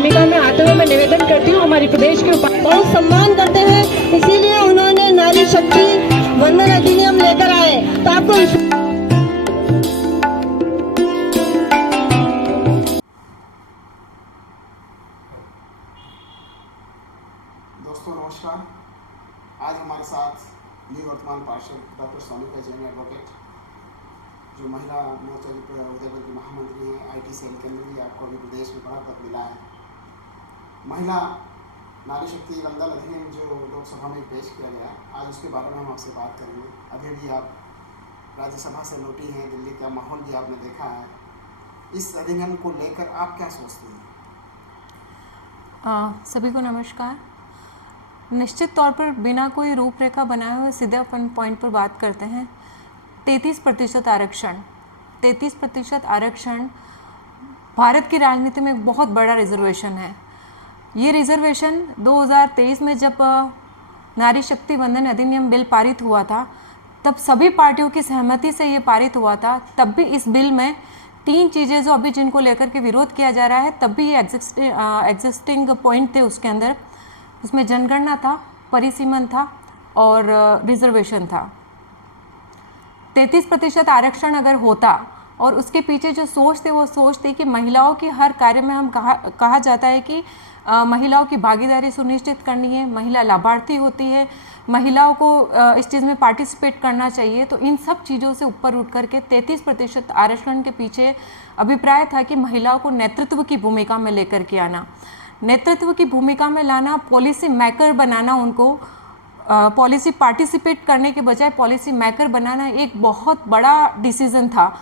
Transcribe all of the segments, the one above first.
भूमिका में आते हुए मैं निवेदन करती हूँ हमारी प्रदेश के उपायुक्त बहुत सम्मान करते हैं, इसीलिए उन्होंने नारी शक्ति वंदन अधिनियम लेकर आए। तो आपको दोस्तों नमस्कार। आज हमारे साथ निवर्तमान पार्षद डॉक्टर सोनिका जैन एडवोकेट, जो महिला मोर्चा की उदयपुर की महामंत्री हैं, IT सेल के अंदर भी आपको अभी प्रदेश में बड़ा पद मिला है। महिला नारी शक्ति वंदन अधिनियम जो लोकसभा में पेश किया गया, आज उसके बारे में हम आपसे बात करेंगे। अभी भी आप राज्यसभा से लौटी हैं दिल्ली, का माहौल भी आपने देखा है। इस अधिनियम को लेकर आप क्या सोचती हैं? सभी को नमस्कार। निश्चित तौर पर बिना कोई रूपरेखा बनाए हुए सीधे अपन पॉइंट पर बात करते हैं। 33% आरक्षण, 33% आरक्षण भारत की राजनीति में एक बहुत बड़ा रिजर्वेशन है। ये रिजर्वेशन 2023 में जब नारी शक्ति वंदन अधिनियम बिल पारित हुआ था, तब सभी पार्टियों की सहमति से ये पारित हुआ था। तब भी इस बिल में 3 चीज़ें जो अभी जिनको लेकर के विरोध किया जा रहा है, तब भी ये एग्जिस्टिंग पॉइंट थे उसके अंदर। उसमें जनगणना था, परिसीमन था और रिजर्वेशन था। 33% आरक्षण अगर होता और उसके पीछे जो सोच थी वो सोच थी कि महिलाओं की हर कार्य में हम कहा जाता है कि महिलाओं की भागीदारी सुनिश्चित करनी है, महिला लाभार्थी होती है, महिलाओं को इस चीज़ में पार्टिसिपेट करना चाहिए। तो इन सब चीज़ों से ऊपर उठ करके 33% आरक्षण के पीछे अभिप्राय था कि महिलाओं को नेतृत्व की भूमिका में लेकर के आना, नेतृत्व की भूमिका में लाना, पॉलिसी मेकर बनाना, उनको पॉलिसी पार्टिसिपेट करने के बजाय पॉलिसी मेकर बनाना एक बहुत बड़ा डिसीज़न था,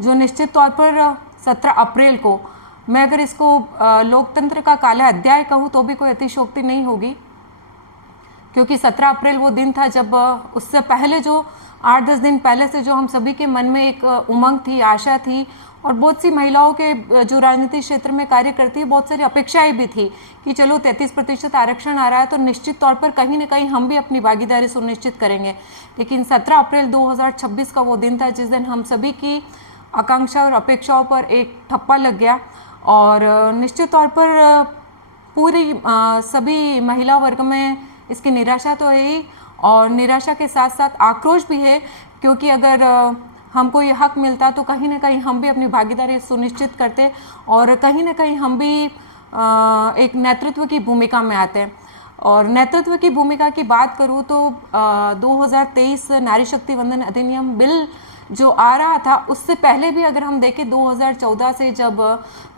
जो निश्चित तौर पर 17 अप्रैल को, मैं अगर इसको लोकतंत्र का काला अध्याय कहूँ तो भी कोई अतिशयोक्ति नहीं होगी, क्योंकि 17 अप्रैल वो दिन था जब उससे पहले जो 8-10 दिन पहले से जो हम सभी के मन में एक उमंग थी, आशा थी, और बहुत सी महिलाओं के जो राजनीतिक क्षेत्र में कार्य करती है, बहुत सारी अपेक्षाएं भी थी कि चलो 33% आरक्षण आ रहा है तो निश्चित तौर पर कहीं ना कहीं हम भी अपनी भागीदारी सुनिश्चित करेंगे। लेकिन 17 अप्रैल 2026 का वो दिन था जिस दिन हम सभी की आकांक्षा और अपेक्षाओं पर एक ठप्पा लग गया और निश्चित तौर पर पूरी सभी महिला वर्ग में इसकी निराशा तो है ही, और निराशा के साथ साथ आक्रोश भी है, क्योंकि अगर हमको ये हक मिलता तो कहीं ना कहीं हम भी अपनी भागीदारी सुनिश्चित करते और कहीं ना कहीं हम भी एक नेतृत्व की भूमिका में आते हैं। और नेतृत्व की भूमिका की बात करूँ तो 2023 नारी शक्ति वंदन अधिनियम बिल जो आ रहा था, उससे पहले भी अगर हम देखें 2014 से जब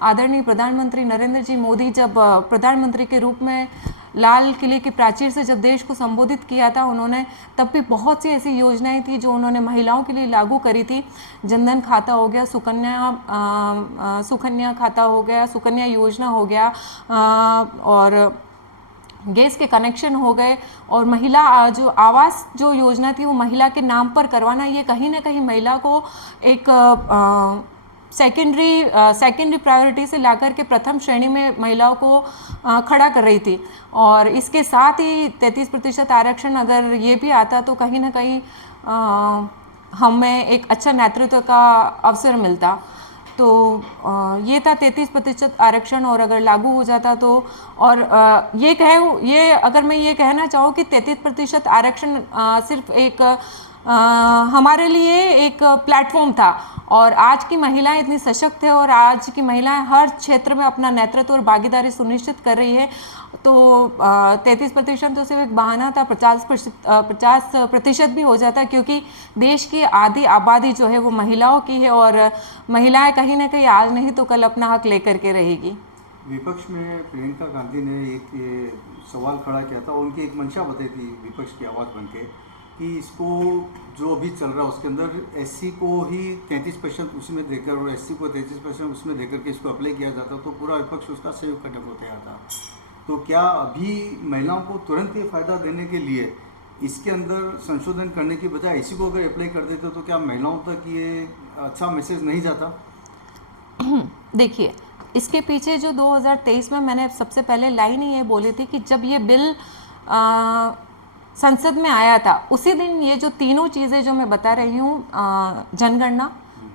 आदरणीय प्रधानमंत्री नरेंद्र जी मोदी जब प्रधानमंत्री के रूप में लाल किले की प्राचीर से जब देश को संबोधित किया था उन्होंने, तब भी बहुत सी ऐसी योजनाएं थी जो उन्होंने महिलाओं के लिए लागू करी थी। जनधन खाता हो गया, सुकन्या खाता हो गया, सुकन्या योजना हो गया, और गैस के कनेक्शन हो गए, और महिला जो आवास जो योजना थी वो महिला के नाम पर करवाना, ये कहीं ना कहीं महिला को एक सेकेंडरी प्रायोरिटी से लाकर के प्रथम श्रेणी में महिलाओं को खड़ा कर रही थी। और इसके साथ ही 33% आरक्षण अगर ये भी आता तो कहीं ना कहीं हमें एक अच्छा नेतृत्व का अवसर मिलता। तो ये था 33% आरक्षण, और अगर लागू हो जाता तो, और ये अगर मैं ये कहना चाहूँ कि 33% आरक्षण सिर्फ एक हमारे लिए एक प्लेटफॉर्म था, और आज की महिलाएं इतनी सशक्त है और आज की महिलाएं हर क्षेत्र में अपना नेतृत्व और भागीदारी सुनिश्चित कर रही है। तो 33% तो सिर्फ एक बहाना था, 50% भी हो जाता, क्योंकि देश की आधी आबादी जो है वो महिलाओं की है, और महिलाएं कहीं ना कहीं आज नहीं तो कल अपना हक लेकर के रहेगी। विपक्ष में प्रियंका गांधी ने एक सवाल खड़ा किया था, उनकी एक मंशा बताई थी विपक्ष की आवाज़ बन के, कि इसको जो अभी चल रहा है उसके अंदर SC को ही 33% उसमें देकर और SC को 33% उसमें देकर के इसको अप्लाई किया जाता तो पूरा विपक्ष उसका सहयोग करने को तैयार था। तो क्या अभी महिलाओं को तुरंत ये फ़ायदा देने के लिए इसके अंदर संशोधन करने की बजाय SC को अगर अप्लाई कर देते तो क्या महिलाओं तक ये अच्छा मैसेज नहीं जाता? देखिए, इसके पीछे जो 2023 में मैंने सबसे पहले लाइन ही ये बोली थी कि जब ये बिल संसद में आया था उसी दिन ये जो तीनों चीज़ें जो मैं बता रही हूँ, जनगणना,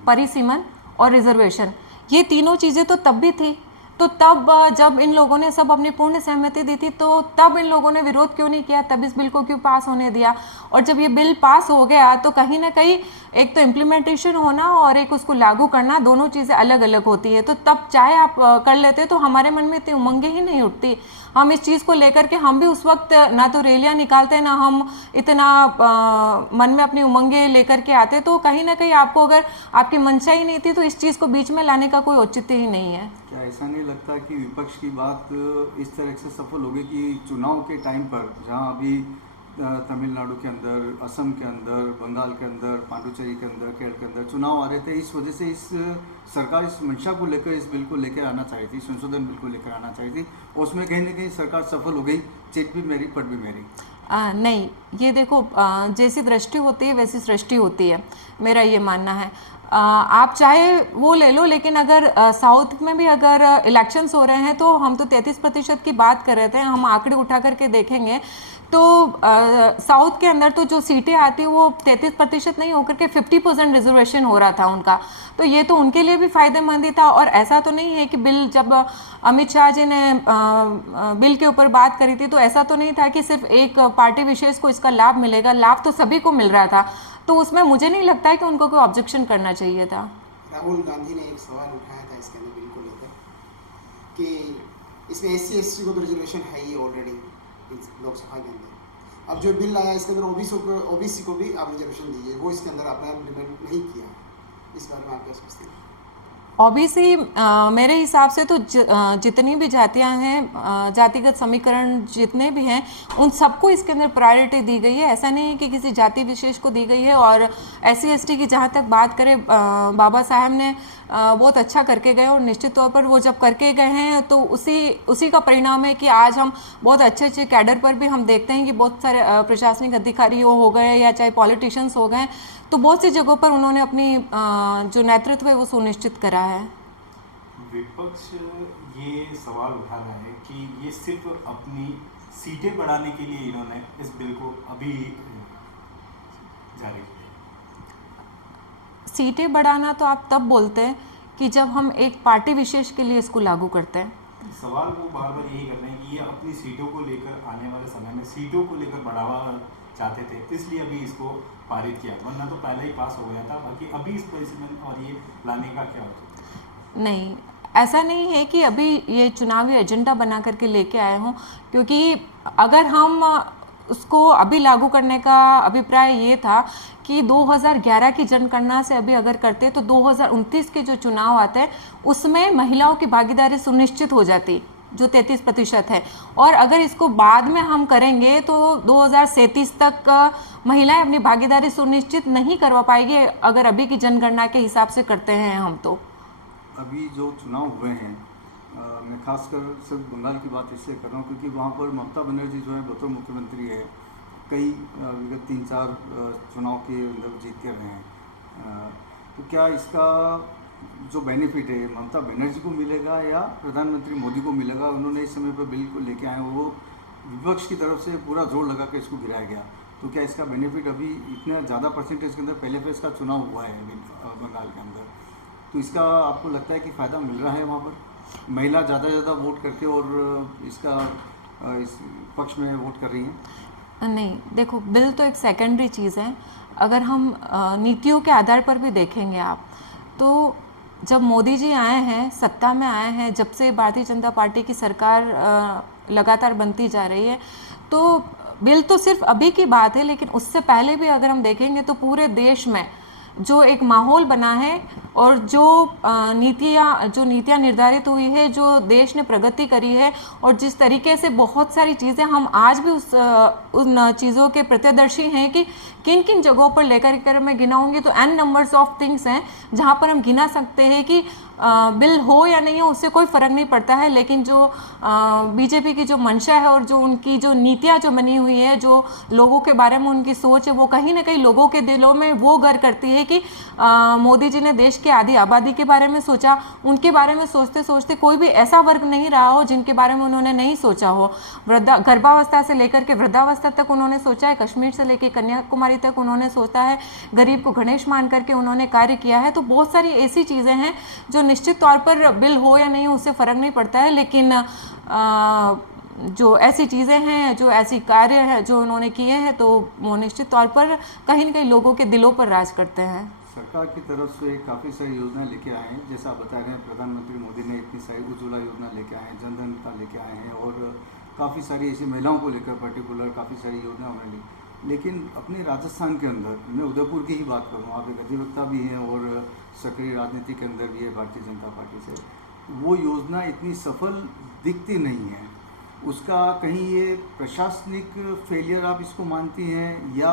परिसीमन और रिजर्वेशन, ये तीनों चीज़ें तो तब भी थी, तो तब जब इन लोगों ने सब अपनी पूर्ण सहमति दी थी, तो तब इन लोगों ने विरोध क्यों नहीं किया, तब इस बिल को क्यों पास होने दिया। और जब ये बिल पास हो गया तो कहीं ना कहीं एक तो इम्प्लीमेंटेशन होना और एक उसको लागू करना, दोनों चीज़ें अलग अलग होती है। तो तब चाहे आप कर लेते तो हमारे मन में इतनी उमंगे ही नहीं उठती। हम इस चीज़ को लेकर के हम भी उस वक्त ना तो रैलियाँ निकालते, ना हम इतना मन में अपनी उमंगे लेकर के आते। तो कहीं ना कहीं आपको अगर आपकी मंशा ही नहीं थी तो इस चीज़ को बीच में लाने का कोई औचित्य ही नहीं है। क्या ऐसा नहीं लगता कि विपक्ष की बात इस तरह से सफल होगी कि चुनाव के टाइम पर, जहां अभी तमिलनाडु के अंदर, असम के अंदर, बंगाल के अंदर, पांडुचेरी के अंदर, केरल के अंदर चुनाव आ रहे थे, इस वजह से इस सरकार इस मंशा को लेकर इस बिल को लेकर आना चाहिए थी, संशोधन बिल को लेकर आना चाहिए थी, और उसमें कहीं ना कहीं सरकार सफल हो गई। चेक भी मेरी, पट भी मेरी। नहीं, ये देखो, जैसी दृष्टि होती है वैसी सृष्टि होती है, मेरा ये मानना है। आप चाहे वो ले लो, लेकिन अगर साउथ में भी अगर इलेक्शंस हो रहे हैं तो हम तो 33% की बात कर रहे थे, हम आंकड़े उठा करके देखेंगे तो साउथ के अंदर तो जो सीटें आती है वो 33% नहीं होकर के 50% रिजर्वेशन हो रहा था उनका। तो ये तो उनके लिए भी फायदेमंद ही था। और ऐसा तो नहीं है कि बिल, जब अमित शाह जी ने बिल के ऊपर बात करी थी तो ऐसा तो नहीं था कि सिर्फ एक पार्टी विशेष को इसका लाभ मिलेगा, लाभ तो सभी को मिल रहा था। तो उसमें मुझे नहीं लगता है कि उनको कोई ऑब्जेक्शन करना चाहिए था। राहुल गांधी ने एक सवाल उठाया था इसके अंदर बिल को लेकर कि इसमें SC/ST को तो रिजर्वेशन है ही ऑलरेडी लोकसभा के अंदर। अब जो बिल आया इसके अंदर OBC को भी आप रिजर्वेशन दीजिए, वो इसके अंदर आपने इम्प्लीमेंट नहीं किया। इस बारे में आप क्या सोचते हैं? ओबीसी मेरे हिसाब से तो जितनी भी जातियां हैं, जातिगत समीकरण जितने भी हैं, उन सबको इसके अंदर प्रायोरिटी दी गई है। ऐसा नहीं है कि किसी जाति विशेष को दी गई है। और SC/ST की जहाँ तक बात करें, बाबा साहब ने बहुत अच्छा करके गए, और निश्चित तौर पर वो जब करके गए हैं तो उसी का परिणाम है कि आज हम बहुत अच्छे कैडर पर भी हम देखते हैं कि बहुत सारे प्रशासनिक अधिकारी हो गए या चाहे पॉलिटिशियंस हो गए, तो बहुत सी जगहों पर उन्होंने अपनी जो नेतृत्व है वो सुनिश्चित करा है। विपक्ष ये सवाल उठा रहा है कि ये सिर्फ अपनी सीटें बढ़ाने के लिए इन्होंने इस बिल को अभी जारी किया। सीटें बढ़ाना तो आप तब बोलते हैं कि जब हम एक पार्टी विशेष के लिए इसको लागू करते हैं। सवाल वो बार बार यही कर रहे हैं कि ये अपनी सीटों को लेकर आने वाले समय में सीटों को लेकर बढ़ावा चाहते थे, इसलिए अभी इसको पारित किया, वरना तो पहले ही पास हो गया था। बाकी अभी इस परिस्थिति और ये लाने का क्या होता? नहीं, ऐसा नहीं है कि अभी ये चुनावी एजेंडा बना करके लेके आए हों, क्योंकि अगर हम उसको अभी लागू करने का अभिप्राय ये था कि 2011 की जनगणना से अभी अगर करते तो 2029 के जो चुनाव आते हैं उसमें महिलाओं की भागीदारी सुनिश्चित हो जाती, जो 33% है। और अगर इसको बाद में हम करेंगे तो 2037 तक महिलाएं अपनी भागीदारी सुनिश्चित नहीं करवा पाएगी, अगर अभी की जनगणना के हिसाब से करते हैं हम। तो अभी जो चुनाव हुए हैं, मैं खासकर सिर्फ बंगाल की बात इसलिए कर रहा हूँ क्योंकि वहाँ पर ममता बनर्जी जो है बतौर मुख्यमंत्री है, कई विगत 3-4 चुनाव के अंदर जीत के रहे हैं। तो क्या इसका जो बेनिफिट है ममता बनर्जी को मिलेगा या प्रधानमंत्री मोदी को मिलेगा? उन्होंने इस समय पर बिल को लेके आए, वो विपक्ष की तरफ से पूरा जोर लगा कर इसको गिराया गया। तो क्या इसका बेनिफिट अभी इतना ज़्यादा परसेंटेज के अंदर पहले फेज का चुनाव हुआ है बंगाल के अंदर, तो इसका आपको लगता है कि फ़ायदा मिल रहा है वहाँ पर? महिला ज़्यादा से ज़्यादा वोट करके और इसका इस पक्ष में वोट कर रही हैं? नहीं, देखो, बिल तो एक सेकेंडरी चीज़ है। अगर हम नीतियों के आधार पर भी देखेंगे आप, तो जब मोदी जी आए हैं, सत्ता में आए हैं, जब से भारतीय जनता पार्टी की सरकार लगातार बनती जा रही है, तो बिल तो सिर्फ अभी की बात है, लेकिन उससे पहले भी अगर हम देखेंगे तो पूरे देश में जो एक माहौल बना है और जो नीतियाँ निर्धारित हुई है, जो देश ने प्रगति करी है, और जिस तरीके से बहुत सारी चीज़ें हम आज भी उन चीज़ों के प्रत्यदर्शी हैं कि किन किन जगहों पर लेकर कर मैं गिनाऊंगी तो n नंबर्स ऑफ थिंग्स हैं जहाँ पर हम गिना सकते हैं कि बिल हो या नहीं हो उससे कोई फ़र्क नहीं पड़ता है, लेकिन जो बीजेपी की जो मंशा है और जो उनकी जो नीतियाँ जो बनी हुई है, जो लोगों के बारे में उनकी सोच है, वो कहीं ना कहीं लोगों के दिलों में वो घर करती है कि मोदी जी ने देश की आधी आबादी के बारे में सोचा। उनके बारे में सोचते सोचते कोई भी ऐसा वर्ग नहीं रहा हो जिनके बारे में उन्होंने नहीं सोचा हो। गर्भावस्था से लेकर के वृद्धावस्था तक उन्होंने सोचा है, कश्मीर से लेकर कन्याकुमारी तक उन्होंने सोचा है, गरीब को गणेश मान करके उन्होंने कार्य किया है। तो बहुत सारी ऐसी चीज़ें हैं जो निश्चित तौर पर बिल हो या नहीं उससे फ़र्क नहीं पड़ता है, लेकिन जो ऐसी चीज़ें हैं, जो ऐसी कार्य हैं जो उन्होंने किए हैं, तो वो निश्चित तौर पर कहीं न कहीं लोगों के दिलों पर राज करते हैं। सरकार की तरफ से काफ़ी सारी योजनाएं लेके आए हैं, जैसा आप बता रहे हैं प्रधानमंत्री मोदी ने इतनी सारी उज्ज्वला योजना लेके आए हैं, जनधन का लेके आए हैं, और काफ़ी सारी ऐसी महिलाओं को लेकर पर्टिकुलर काफ़ी सारी योजना उन्होंने ली। लेकिन अपने राजस्थान के अंदर, मैं उदयपुर की ही बात करूँ, आप एक अधिवक्ता भी हैं और सक्रिय राजनीति के अंदर भी है भारतीय जनता पार्टी से, वो योजना इतनी सफल दिखती नहीं है। उसका कहीं ये प्रशासनिक फेलियर आप इसको मानती हैं, या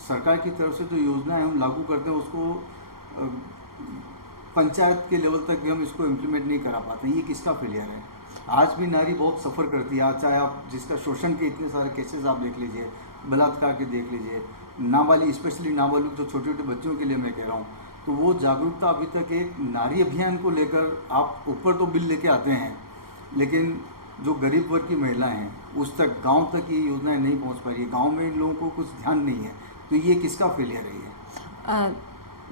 सरकार की तरफ से जो योजनाएं हम लागू करते हैं उसको पंचायत के लेवल तक भी हम इसको इम्प्लीमेंट नहीं करा पाते, ये किसका फेलियर है? आज भी नारी बहुत सफ़र करती है। आज चाहे आप जिसका शोषण के इतने सारे केसेस आप देख लीजिए, बलात्कार के देख लीजिए, नाबालिग, स्पेशली नाबालिग जो छोटे छोटे बच्चों के लिए मैं कह रहा हूँ, तो वो जागरूकता अभी तक एक नारी अभियान को लेकर आप ऊपर तो बिल लेके आते हैं, लेकिन जो गरीब वर्ग की महिलाएं हैं उस तक, गांव तक ये योजनाएं नहीं पहुंच पा रही है। गांव में इन लोगों को कुछ ध्यान नहीं है, तो ये किसका फेलियर है?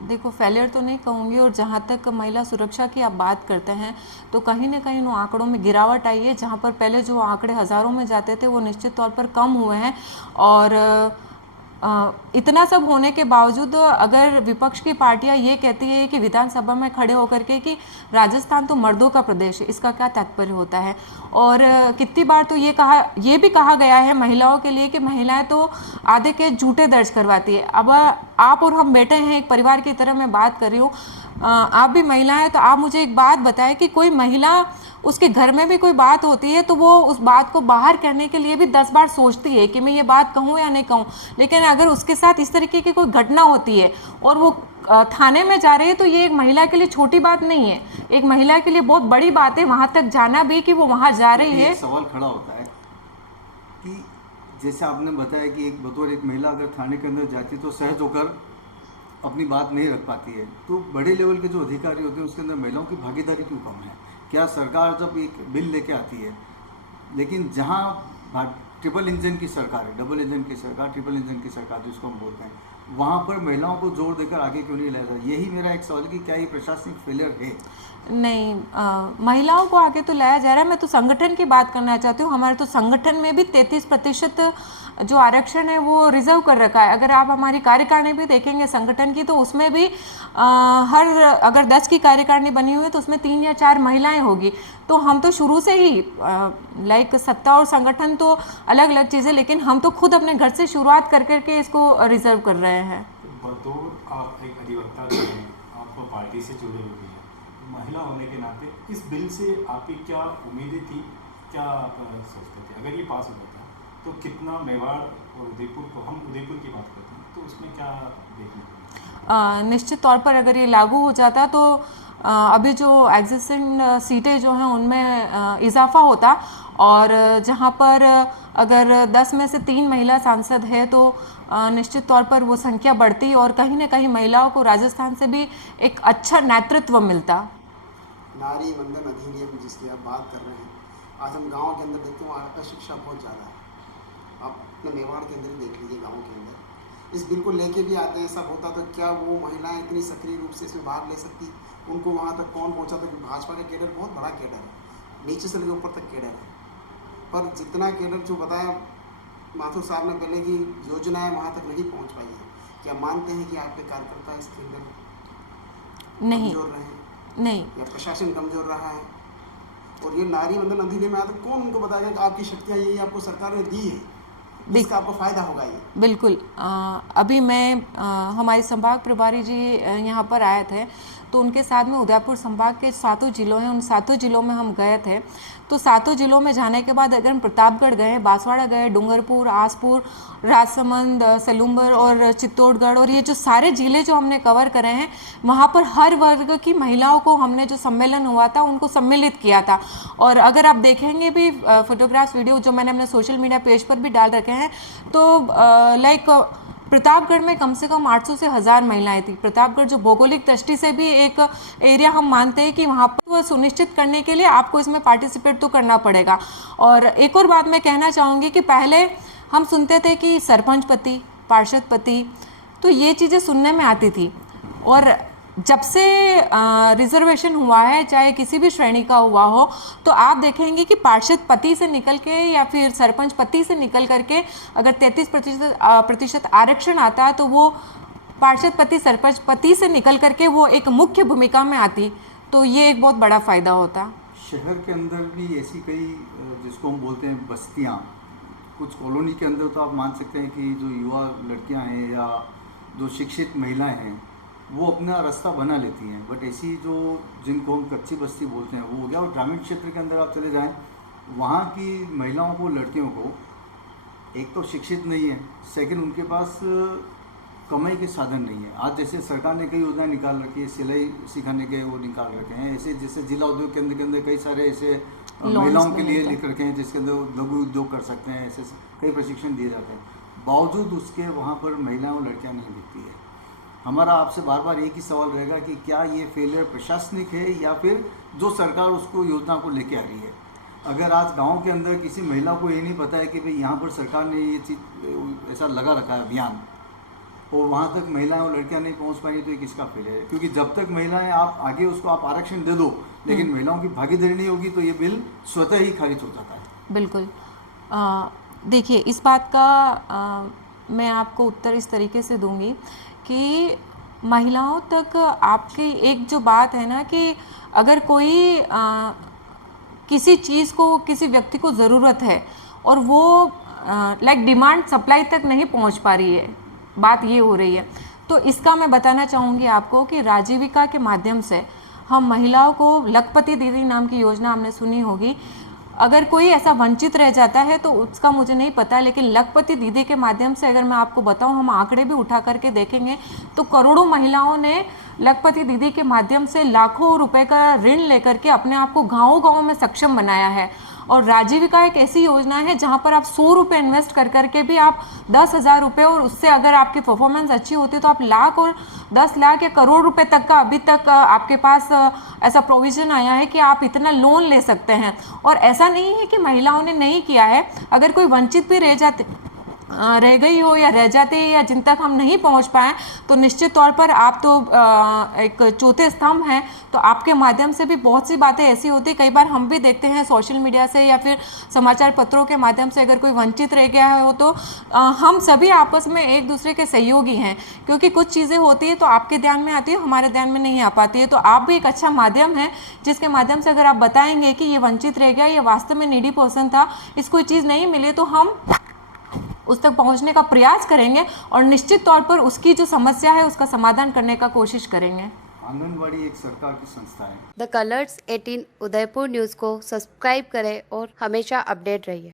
देखो, फेलियर तो नहीं कहूँगी, और जहाँ तक महिला सुरक्षा की आप बात करते हैं तो कहीं ना कहीं उन आंकड़ों में गिरावट आई है। जहाँ पर पहले जो आंकड़े हज़ारों में जाते थे वो निश्चित तौर पर कम हुए हैं। और इतना सब होने के बावजूद अगर विपक्ष की पार्टियां ये कहती है कि विधानसभा में खड़े होकर के कि राजस्थान तो मर्दों का प्रदेश है, इसका क्या तात्पर्य होता है? और कितनी बार तो ये भी कहा गया है महिलाओं के लिए कि महिलाएं तो आधे के झूठे दर्ज करवाती है। अब आप और हम बैठे हैं, एक परिवार की तरह मैं बात कर रही हूँ, आप भी महिला हैं, तो आप मुझे एक बात बताएं कि कोई महिला, उसके घर में भी कोई बात होती है तो वो उस बात को बाहर करने के लिए भी 10 बार सोचती है कि मैं ये बात कहूँ या नहीं कहूँ। लेकिन अगर उसके साथ इस तरीके की कोई घटना होती है और वो थाने में जा रही है, तो ये एक महिला के लिए छोटी बात नहीं है, एक महिला के लिए बहुत बड़ी बात है वहाँ तक जाना भी, कि वो वहाँ जा रही है। सवाल खड़ा होता है कि जैसे आपने बताया कि एक बतौर एक महिला अगर थाने के अंदर जाती तो सहज होकर अपनी बात नहीं रख पाती है, तो बड़े लेवल के जो अधिकारी होते हैं उसके अंदर महिलाओं की भागीदारी क्यों कम है? क्या सरकार जब एक बिल लेके आती है, लेकिन जहाँ ट्रिपल इंजन की सरकार है, डबल इंजन की सरकार, ट्रिपल इंजन की सरकार जिसको हम बोलते हैं, वहाँ पर महिलाओं को जोर देकर आगे क्यों नहीं लाया जाता? यही मेरा एक सवाल है कि क्या ये प्रशासनिक फेलियर है? नहीं, महिलाओं को आगे तो लाया जा रहा है। मैं तो संगठन की बात करना चाहती हूँ। हमारे तो संगठन में भी 33% जो आरक्षण है वो रिजर्व कर रखा है। अगर आप हमारी कार्यकारिणी भी देखेंगे संगठन की, तो उसमें भी अगर 10 की कार्यकारिणी बनी हुई है तो उसमें 3 या 4 महिलाएं होगी। तो हम तो शुरू से ही लाइक सत्ता और संगठन तो अलग अलग चीज़ें, लेकिन हम तो खुद अपने घर से शुरुआत कर करके इसको रिजर्व कर रहे हैं। बतौर आप एक अधिवक्ता भी हैं, आप पार्टी से जुड़े हुए हैं, महिला होने के नाते इस बिल से आपकी क्या उम्मीदें थी, क्या आप सोचते थे? अगर ये पास हो जाता तो कितना मेवाड़ और उदयपुर को, हम उदयपुर की बात करते हैं, तो उसमें क्या देखने को? निश्चित तौर पर अगर ये लागू हो जाता तो अभी जो एग्जिस्टिंग सीटें जो हैं उनमें इजाफा होता, और जहां पर अगर 10 में से 3 महिला सांसद है तो निश्चित तौर पर वो संख्या बढ़ती और कहीं ना कहीं महिलाओं को राजस्थान से भी एक अच्छा नेतृत्व मिलता। नारी वंदन अधिनियम जिसकी आप बात कर रहे हैं, आज हम गाँव के अंदर देखते हैं अशिक्षा बहुत ज़्यादा है। आप अपने मेवाड़ के अंदर ही देख लीजिए, गाँव के अंदर इस बिल को लेके भी आते हैं। सब होता तो क्या वो महिलाएं इतनी सक्रिय रूप से इसमें भाग ले सकती? उनको वहाँ तक कौन पहुँचा? तो भाजपा का कैडर बहुत बड़ा कैडर है, नीचे से लेकर ऊपर तक कैडर है। पर जितना कैडर जो बताया माथुर साहब ने पहले की योजना है वहाँ तक नहीं पहुँच पाई है। क्या मानते हैं कि आपके कार्यकर्ता इसके अंदर नहीं कमजोर रहे, नहीं, या प्रशासन कमजोर रहा है? और ये नारी वंदन अधिनियम में आता कौन उनको बताएगा कि आपकी शक्तियाँ यही आपको सरकार ने दी है, इसका आपको फ़ायदा होगा? ये बिल्कुल। अभी मैं हमारे संभाग प्रभारी जी यहाँ पर आए थे, तो उनके साथ में उदयपुर संभाग के 7 जिलों हैं, उन 7 जिलों में हम गए थे। तो 7 जिलों में जाने के बाद अगर हम प्रतापगढ़ गए, बांसवाड़ा गए, डूंगरपुर, आसपुर, राजसमंद, सलूम्बर और चित्तौड़गढ़, और ये जो सारे जिले जो हमने कवर करे हैं, वहाँ पर हर वर्ग की महिलाओं को हमने जो सम्मेलन हुआ था उनको सम्मिलित किया था। और अगर आप देखेंगे भी फोटोग्राफ्स, वीडियो जो मैंने अपने सोशल मीडिया पेज पर भी डाल रखे हैं, तो लाइक प्रतापगढ़ में कम से कम 800 से 1000 महिलाएं थी। प्रतापगढ़ जो भौगोलिक दृष्टि से भी एक एरिया हम मानते हैं कि वहाँ पर सुनिश्चित करने के लिए आपको इसमें पार्टिसिपेट तो करना पड़ेगा। और एक और बात मैं कहना चाहूँगी कि पहले हम सुनते थे कि सरपंच पति, पार्षद पति, तो ये चीज़ें सुनने में आती थी, और जब से रिजर्वेशन हुआ है, चाहे किसी भी श्रेणी का हुआ हो, तो आप देखेंगे कि पार्षद पति से निकल के या फिर सरपंच पति से निकल करके अगर 33% आरक्षण आता है तो वो पार्षद पति सरपंच पति से निकल करके वो एक मुख्य भूमिका में आती, तो ये एक बहुत बड़ा फ़ायदा होता। शहर के अंदर भी ऐसी कई जिसको हम बोलते हैं बस्तियाँ, कुछ कॉलोनी के अंदर तो आप मान सकते हैं कि जो युवा लड़कियां हैं या जो शिक्षित महिलाएं हैं वो अपना रास्ता बना लेती हैं, बट ऐसी जो जिनको हम कच्ची बस्ती बोलते हैं वो हो गया। और ग्रामीण क्षेत्र के अंदर आप चले जाएं, वहाँ की महिलाओं को, लड़कियों को एक तो शिक्षित नहीं है, सेकंड उनके पास कमाई के साधन नहीं है। आज जैसे सरकार ने कई योजनाएं निकाल रखी है, सिलाई सिखाने के वो निकाल रखे हैं, ऐसे जैसे जिला उद्योग केंद्र के अंदर कई सारे ऐसे महिलाओं के लिए लिख रखे हैं जिसके अंदर लघु उद्योग कर सकते हैं, ऐसे कई प्रशिक्षण दिए जाते हैं। बावजूद उसके वहाँ पर महिलाएं और लड़कियाँ नहीं दिखती है। हमारा आपसे बार बार एक ही सवाल रहेगा कि क्या ये फेलियर प्रशासनिक है या फिर जो सरकार उसको योजना को लेके आ रही है। अगर आज गांव के अंदर किसी महिला को ये नहीं पता है कि भाई यहाँ पर सरकार ने ये चीज़ ऐसा लगा रखा है अभियान, और वहाँ तक महिलाएं और लड़कियां नहीं पहुँच पाएंगी, तो ये किसका फेलियर है? क्योंकि जब तक महिलाएं आप आगे उसको आप आरक्षण दे दो लेकिन महिलाओं की भागीदारी नहीं होगी तो ये बिल स्वतः ही खारिज हो जाता है। बिल्कुल। देखिए, इस बात का मैं आपको उत्तर इस तरीके से दूंगी कि महिलाओं तक आपकी एक जो बात है ना कि अगर कोई किसी चीज़ को, किसी व्यक्ति को ज़रूरत है और वो लाइक डिमांड सप्लाई तक नहीं पहुंच पा रही है, बात ये हो रही है, तो इसका मैं बताना चाहूँगी आपको कि राजीविका के माध्यम से हम महिलाओं को, लखपति दीदी नाम की योजना हमने सुनी होगी, अगर कोई ऐसा वंचित रह जाता है तो उसका मुझे नहीं पता, लेकिन लखपति दीदी के माध्यम से अगर मैं आपको बताऊं, हम आंकड़े भी उठा करके देखेंगे तो करोड़ों महिलाओं ने लखपति दीदी के माध्यम से लाखों रुपए का ऋण लेकर के अपने आप को गाँव-गाँव में सक्षम बनाया है। और राजीविका एक ऐसी योजना है जहां पर आप 100 रुपये इन्वेस्ट कर करके भी आप 10,000 रुपये, और उससे अगर आपकी परफॉर्मेंस अच्छी होती है तो आप लाख और 10 लाख या करोड़ रुपए तक का अभी तक आपके पास ऐसा प्रोविज़न आया है कि आप इतना लोन ले सकते हैं। और ऐसा नहीं है कि महिलाओं ने नहीं किया है, अगर कोई वंचित भी रह गई हो या रह जाते या जिन तक हम नहीं पहुंच पाए, तो निश्चित तौर पर आप तो एक चौथे स्तंभ हैं, तो आपके माध्यम से भी बहुत सी बातें ऐसी होती, कई बार हम भी देखते हैं सोशल मीडिया से या फिर समाचार पत्रों के माध्यम से, अगर कोई वंचित रह गया हो तो हम सभी आपस में एक दूसरे के सहयोगी हैं, क्योंकि कुछ चीज़ें होती है तो आपके ध्यान में आती है, हमारे ध्यान में नहीं आ पाती है। तो आप भी एक अच्छा माध्यम है जिसके माध्यम से अगर आप बताएंगे कि ये वंचित रह गया, ये वास्तव में नीडी पर्सन था, इसको कोई चीज़ नहीं मिली, तो हम उस तक पहुंचने का प्रयास करेंगे और निश्चित तौर पर उसकी जो समस्या है उसका समाधान करने का कोशिश करेंगे। आंगनवाड़ी एक सरकार की संस्था है। द कलर्स 18 उदयपुर न्यूज़ को सब्सक्राइब करें और हमेशा अपडेट रहिए।